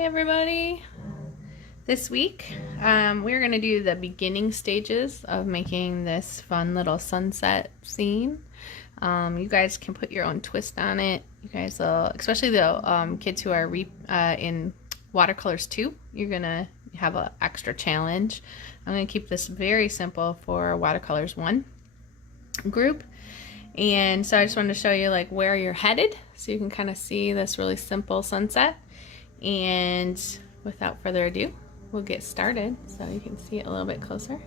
Hi everybody! This week we're going to do the beginning stages of making this fun little sunset scene. You guys can put your own twist on it. You guys will, especially the kids who are in Watercolors 2, you're going to have an extra challenge. I'm going to keep this very simple for Watercolors 1 group. And so I just wanted to show you like where you're headed so you can kind of see this really simple sunset. And without further ado, we'll get started so you can see it a little bit closer.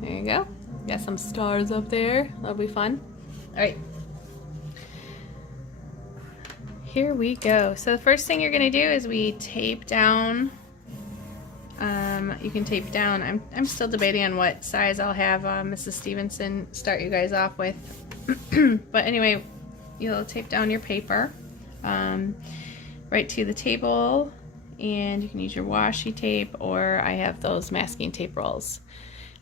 There you go. Got some stars up there. That'll be fun. All right. Here we go. So the first thing you're going to do is we tape down. You can tape down. I'm still debating on what size I'll have Mrs. Stevenson start you guys off with. But anyway, you'll tape down your paper right to the table, and you can use your washi tape, or I have those masking tape rolls.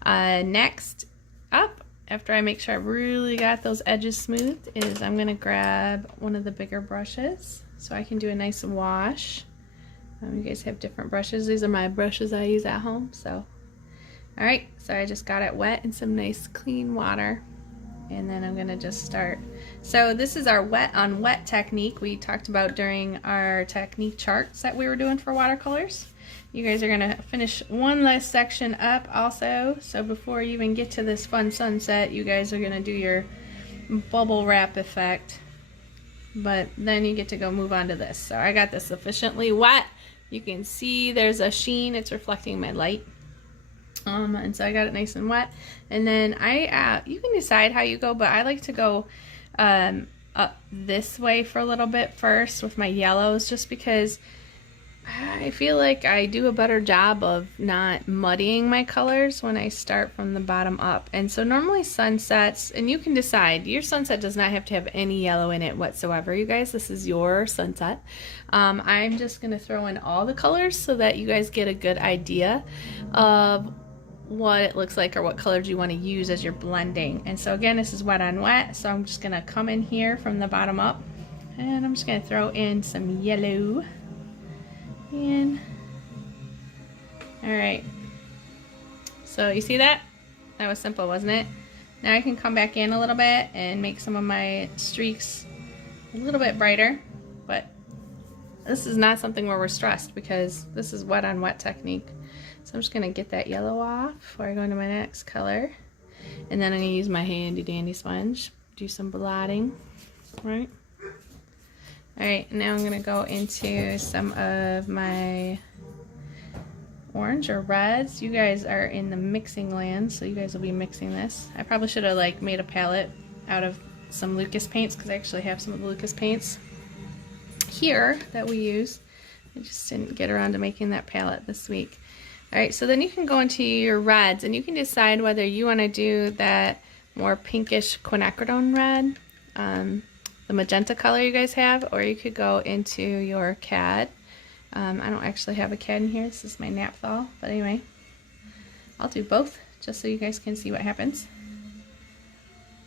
Next up, after I make sure I really got those edges smoothed, is I'm going to grab one of the bigger brushes so I can do a nice wash. You guys have different brushes. These are my brushes I use at home. So, alright, so I just got it wet in some nice clean water. And then I'm going to just start. So this is our wet on wet technique we talked about during our technique charts that we were doing for watercolors. You guys are going to finish one last section up also. So before you even get to this fun sunset, you guys are going to do your bubble wrap effect. But then you get to go move on to this. So I got this sufficiently wet. You can see there's a sheen. It's reflecting my light. And so I got it nice and wet, and then you can decide how you go, but I like to go up this way for a little bit first with my yellows, just because I feel like I do a better job of not muddying my colors when I start from the bottom up. And so normally sunsets, and you can decide, your sunset does not have to have any yellow in it whatsoever, you guys. This is your sunset. I'm just going to throw in all the colors so that you guys get a good idea of what it looks like or what colors you want to use as you're blending. And so again, this is wet on wet, so I'm just going to come in here from the bottom up, and I'm just going to throw in some yellow. And alright, so you see that? That was simple, wasn't it? Now I can come back in a little bit and make some of my streaks a little bit brighter, but this is not something where we're stressed because this is wet on wet technique. So I'm just going to get that yellow off before I go into my next color. And then I'm going to use my handy dandy sponge, do some blotting, right? Alright, now I'm going to go into some of my orange or reds. You guys are in the mixing land, so you guys will be mixing this. I probably should have like made a palette out of some Lucas paints, because I actually have some of the Lucas paints here that we use. I just didn't get around to making that palette this week. Alright, so then you can go into your reds, and you can decide whether you want to do that more pinkish quinacridone red, the magenta color you guys have, or you could go into your CAD. I don't actually have a CAD in here, this is my naphthol, but anyway, I'll do both just so you guys can see what happens.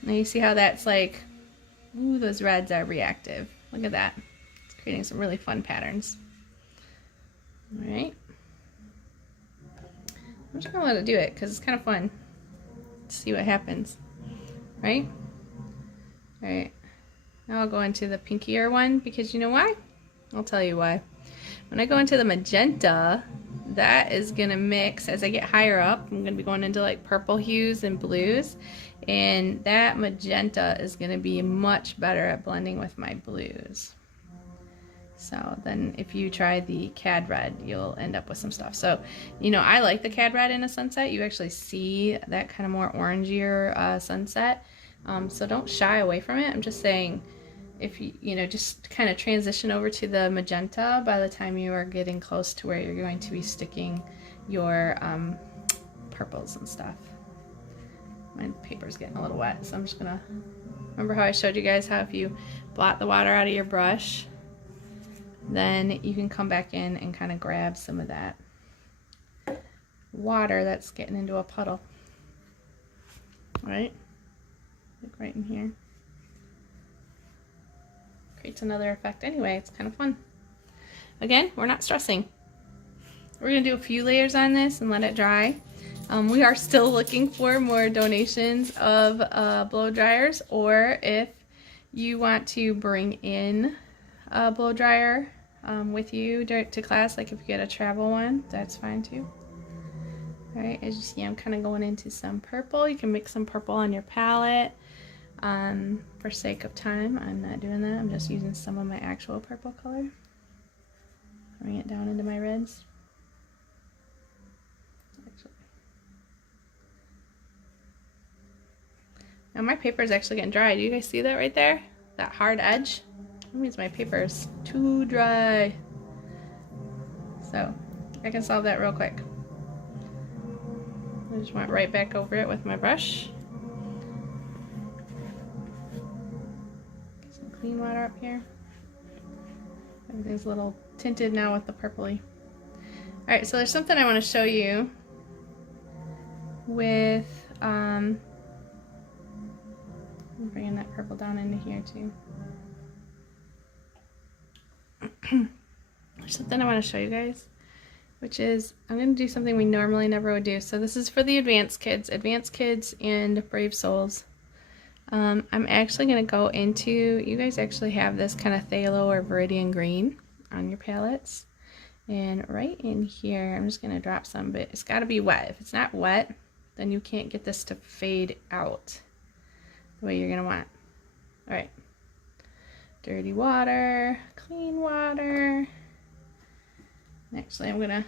Now you see how that's like, ooh, those reds are reactive. Look at that. It's creating some really fun patterns. Alright. I'm just going to let it do it because it's kind of fun to see what happens, right? Alright, now I'll go into the pinkier one, because you know why? I'll tell you why. When I go into the magenta, that is going to mix as I get higher up. I'm going to be going into like purple hues and blues, and that magenta is going to be much better at blending with my blues. So then if you try the CAD red, you'll end up with some stuff. So, you know, I like the CAD red in a sunset. You actually see that kind of more orangier sunset. So don't shy away from it. I'm just saying, if you know, just kind of transition over to the magenta by the time you are getting close to where you're going to be sticking your purples and stuff. My paper's getting a little wet, so I'm just gonna, remember how I showed you guys how if you blot the water out of your brush, then you can come back in and kind of grab some of that water that's getting into a puddle. Right? Like right in here. Creates another effect anyway. It's kind of fun. Again, we're not stressing. We're gonna do a few layers on this and let it dry. We are still looking for more donations of blow dryers, or if you want to bring in a blow dryer with you to class, like if you get a travel one, that's fine too. Alright, as you see, I'm kind of going into some purple. You can mix some purple on your palette. For sake of time, I'm not doing that. I'm just using some of my actual purple color. Bring it down into my reds. Now my paper is actually getting dry. Do you guys see that right there? That hard edge? That means my paper is too dry. So I can solve that real quick. I just went right back over it with my brush. Get some clean water up here. Everything's a little tinted now with the purpley. Alright, so there's something I want to show you with I'm bringing that purple down into here too. There's something I want to show you guys, which is I'm going to do something we normally never would do. So this is for the advanced kids and Brave Souls. I'm actually going to go into, you guys actually have this kind of phthalo or viridian green on your palettes. And right in here, I'm just going to drop some, but it's got to be wet. If it's not wet, then you can't get this to fade out the way you're going to want. All right. Dirty water, clean water. Actually, I'm going to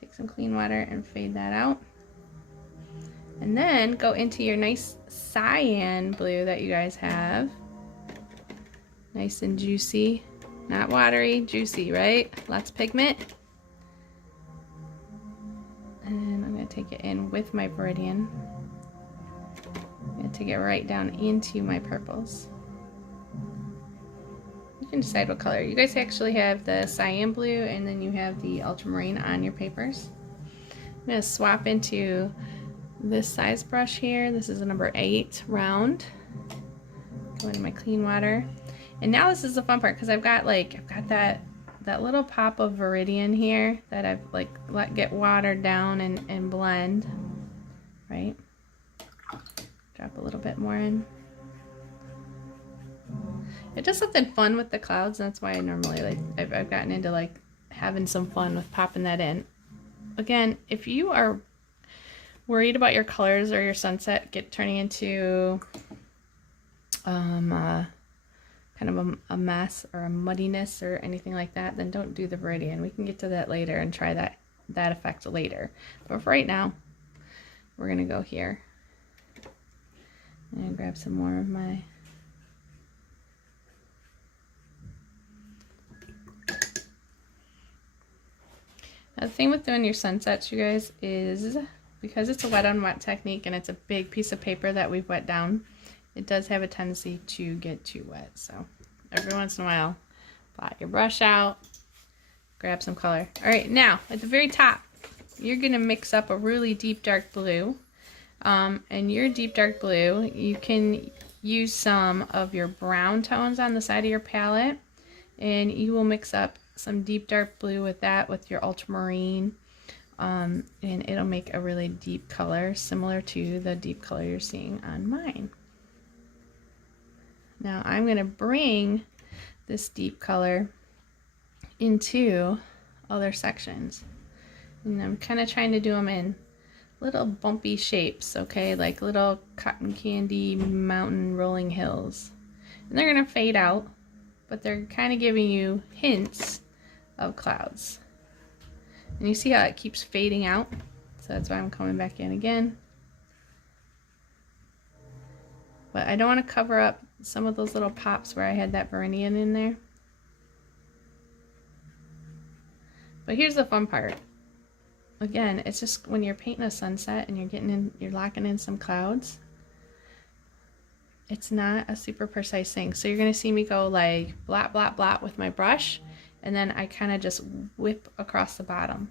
take some clean water and fade that out. And then go into your nice cyan blue that you guys have. Nice and juicy. Not watery, juicy, right? Lots of pigment. And I'm going to take it in with my viridian. I'm going to take it right down into my purples. You can decide what color. You guys actually have the cyan blue and then you have the ultramarine on your papers. I'm going to swap into this size brush here. This is a number 8 round. Go into my clean water. And now this is the fun part because I've got that little pop of viridian here that I've let get watered down and blend. Right? Drop a little bit more in. It does something fun with the clouds, and that's why I normally I've gotten into having some fun with popping that in. Again, if you are worried about your colors or your sunset turning into kind of a mess or a muddiness or anything like that, then don't do the viridian. We can get to that later and try that effect later. But for right now, we're gonna go here and grab some more of my Now, the thing with doing your sunsets, you guys, is because it's a wet on wet technique and it's a big piece of paper that we've wet down, it does have a tendency to get too wet. So every once in a while, blot your brush out, grab some color. All right, now at the very top, you're gonna mix up a really deep dark blue. And your deep dark blue, you can use some of your brown tones on the side of your palette, and you will mix up some deep dark blue with that, with your ultramarine, and it'll make a really deep color similar to the deep color you're seeing on mine. Now I'm going to bring this deep color into other sections, and I'm kind of trying to do them in little bumpy shapes, okay, like little cotton candy mountain rolling hills, and they're going to fade out, but they're kind of giving you hints of clouds. And you see how it keeps fading out, so that's why I'm coming back in again. But I don't want to cover up some of those little pops where I had that viridian in there. But here's the fun part. Again, it's just when you're painting a sunset and you're locking in some clouds, it's not a super precise thing. So you're gonna see me go like blot, blot, blot with my brush, and then I kind of just whip across the bottom.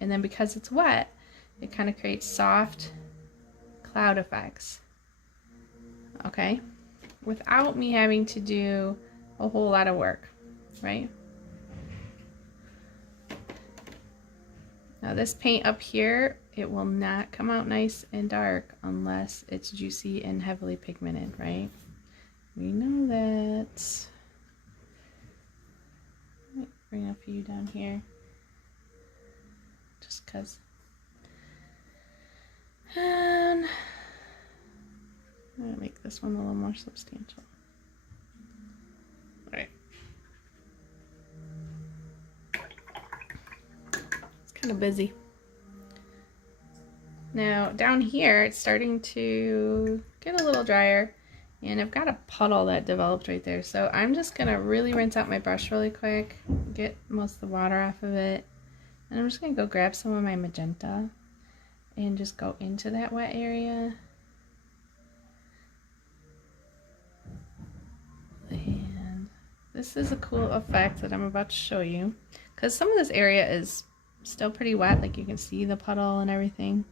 And then because it's wet, it kind of creates soft cloud effects. Okay? Without me having to do a whole lot of work, right? Now this paint up here, it will not come out nice and dark unless it's juicy and heavily pigmented, right? We know that. Let me bring a few down here. Just because. And I'm going to make this one a little more substantial. All right. It's kind of busy. Now down here, it's starting to get a little drier, and I've got a puddle that developed right there. So I'm just going to really rinse out my brush really quick, get most of the water off of it, and I'm just going to go grab some of my magenta and just go into that wet area. And this is a cool effect that I'm about to show you, because some of this area is still pretty wet, like you can see the puddle and everything,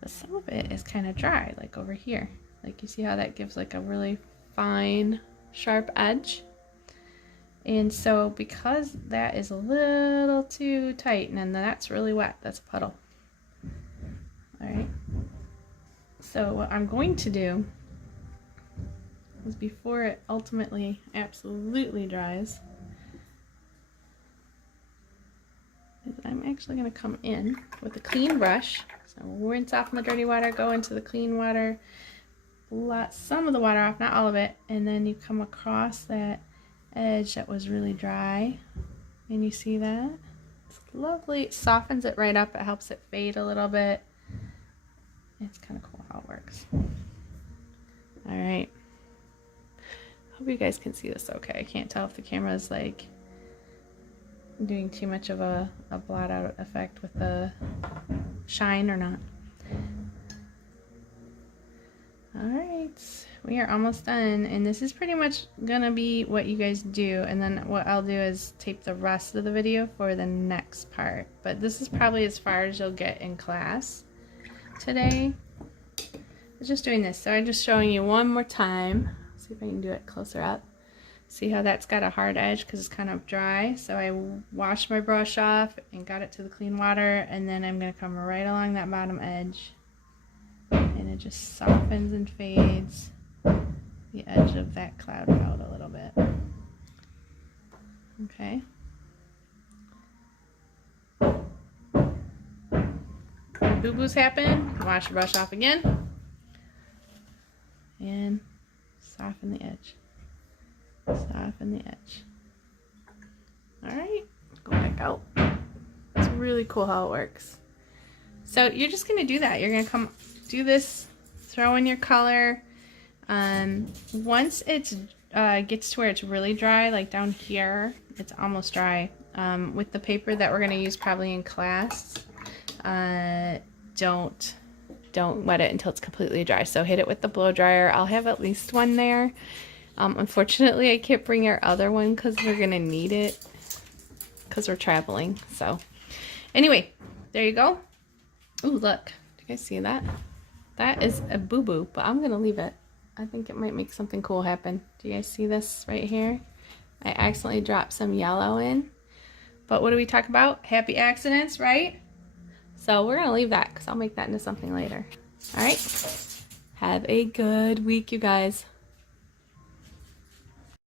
but some of it is kind of dry, like over here. Like you see how that gives like a really fine, sharp edge. And so because that is a little too tight, and then that's really wet, that's a puddle. Alright, so what I'm going to do is, before it ultimately absolutely dries, is I'm actually going to come in with a clean brush. So rinse off my dirty water, go into the clean water, blot some of the water off, not all of it, and then you come across that edge that was really dry, and you see that? It's lovely. It softens it right up. It helps it fade a little bit. It's kind of cool how it works. All right. Hope you guys can see this okay. I can't tell if the camera is like doing too much of a blot out effect with the shine or not. All right, we are almost done, and this is pretty much gonna be what you guys do, and then what I'll do is tape the rest of the video for the next part. But this is probably as far as you'll get in class today. It's just doing this, so I'm just showing you one more time. See if I can do it closer up. See how that's got a hard edge because it's kind of dry. So I washed my brush off and got it to the clean water, and then I'm going to come right along that bottom edge, and it just softens and fades the edge of that cloud out a little bit. Okay. Boo-boos happen, wash your brush off again, and soften the edge. Soften the edge. Alright, go back out. It's really cool how it works. So you're just going to do that. You're going to come do this, throw in your color. Once it gets to where it's really dry, like down here, it's almost dry. With the paper that we're going to use probably in class, don't wet it until it's completely dry. So hit it with the blow dryer. I'll have at least one there. Unfortunately, I can't bring our other one because we're going to need it because we're traveling. So anyway, there you go. Ooh, look. Do you guys see that? That is a boo-boo, but I'm going to leave it. I think it might make something cool happen. Do you guys see this right here? I accidentally dropped some yellow in. But what do we talk about? Happy accidents, right? So we're going to leave that because I'll make that into something later. All right. Have a good week, you guys.